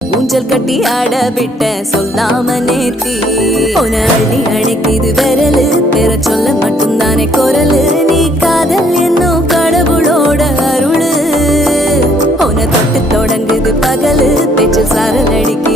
ஊஞ்சல் கட்டி ஆட விட்ட சொல்லாம நேத்தி உன அள்ளி அணைக்குது விரலு பெற சொல்ல மட்டும்தானே குரலு நீ காதல் என்னும் கடவுளோட அருளு உன தொட்டு தொடங்குது பகலு பேச்சு சாரல் அடிக்கு